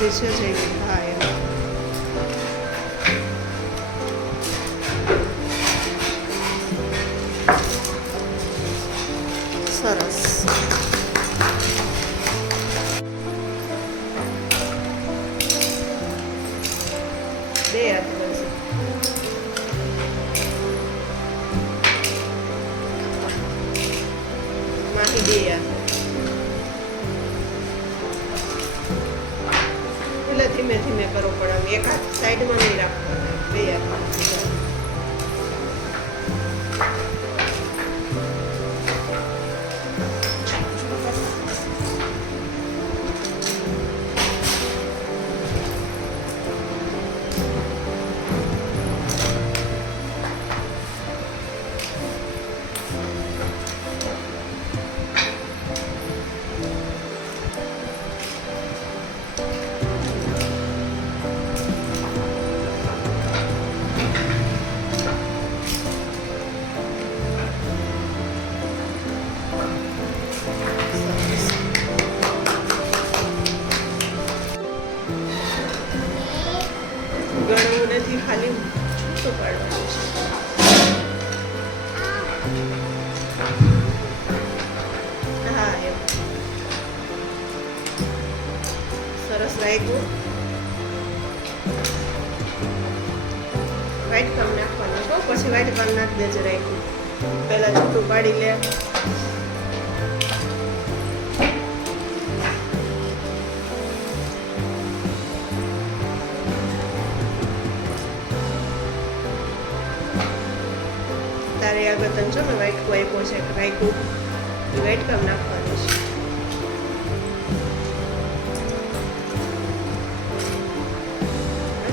હજી છે જઈ. હા એમ સરસ. બે હાથ બસ. માહી બે હાથ. એટલે ધીમે ધીમે કરવો પડે. એક હાથ સાઈડમાં નહીં રાખવાનો, બે હાથ. ગળવું નથી, ખાલી છૂટું પાડવાનું છે. હા એમ સરસ લાગ્યું. વ્હાઈટ કલર નાખવાનું છો, પછી વ્હાઈટ કલર નાખી દેજે. રાખ્યું પહેલા છૂટું પાડી લે. તારે આગળ તને છો ને વ્હાઈટ કોઈ આપ્યો છે રાખ્યું, એ વ્હાઈટ કલર નાખવાનું છે.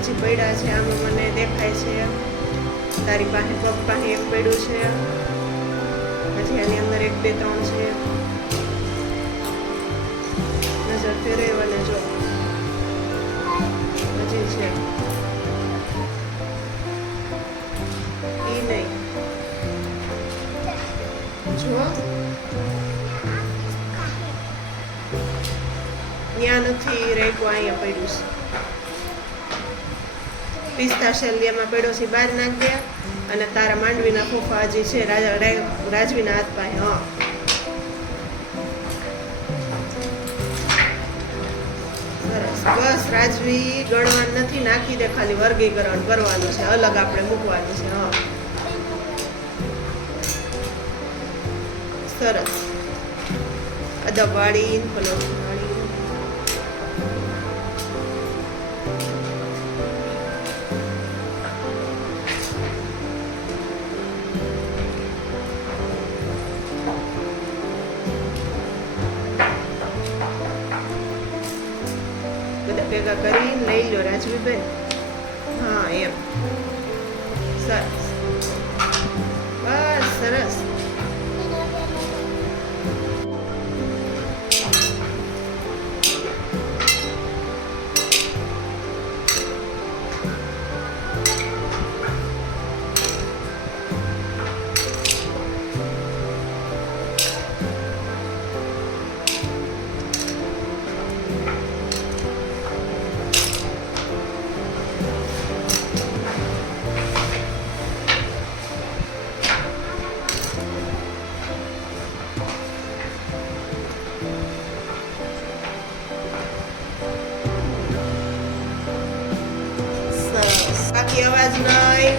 હજી પડ્યા છે આમાં મને દેખાય છે. તારી પાસે પગ પાસે એક પડ્યું છે, પછી આની અંદર 1 2 3 છે. નજર ફેરવ અને જો હજી છે. ઈ નહીં જો ત્યાં નથી રાખ્યું, અહીંયા પડ્યું છે. પિસ્તા શેલિયામાં પડ્યો છે, બહાર નાખ દે. અને તારા માંડવીના ફોફા હજી છે રાજવીના હાથ પાસે. હા સરસ. બસ રાજવી ગણવાનું નથી, નાખી દે. ખાલી વર્ગીકરણ કરવાનું છે, અલગ આપણે મૂકવાનું છે. હા સરસ. અદબ વાળી ફલો વાળી. બધા ભેગા કરીને લઈ લો રાજવીબેન. હા એમ સરસ. બસ સરસ. બાકી અવાજ નહીં,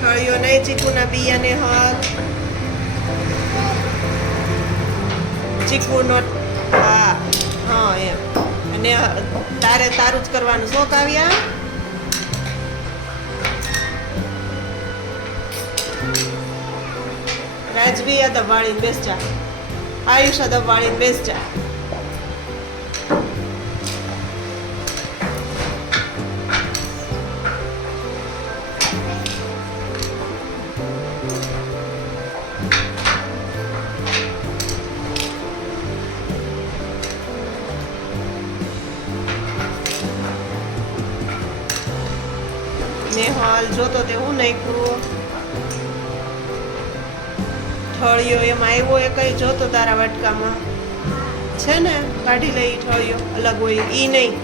ફળિયો નહીં, ચીકુના બિયાને હાથ, ચીકુનો. હા હા એમ. અને તારે તારું જ કરવાનું. શોખ આવ્યા. રાજવી અદબ વાળીને બેસ જા. આયુષ અદબ વાળીને બેસ જા. નેહાલ જોતો તે હું નાખ્યું થળિયો એમાં આવ્યો એ કઈ જોતો તારા વટકામાં છે ને કાઢી લઈ ઠળિયો અલગ હોય ઈ નહીં.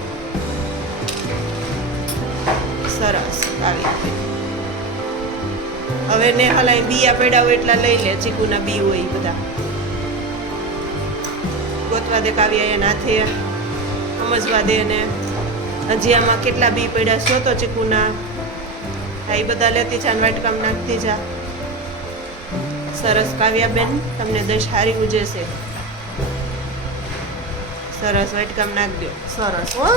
સરસ આવી ગઈ. હવે ને હલાઈ બીયા પડ્યા હોય એટલા લઈ લે, ચીકુના બી હોય ઈ બધા ગોતવા દે કાવ્યા એના હાથે, સમજવા દે ને હજી આમાં કેટલા બી પડ્યા છો તો ચીકુના, આ ઈ બધા લેતી જા ને વાટકામ નાખતી જા. સરસ કાવ્યાબેન, તમને દશ હારી ઉજેશે. સરસ વાટકામ નાખ દો. સરસ હો.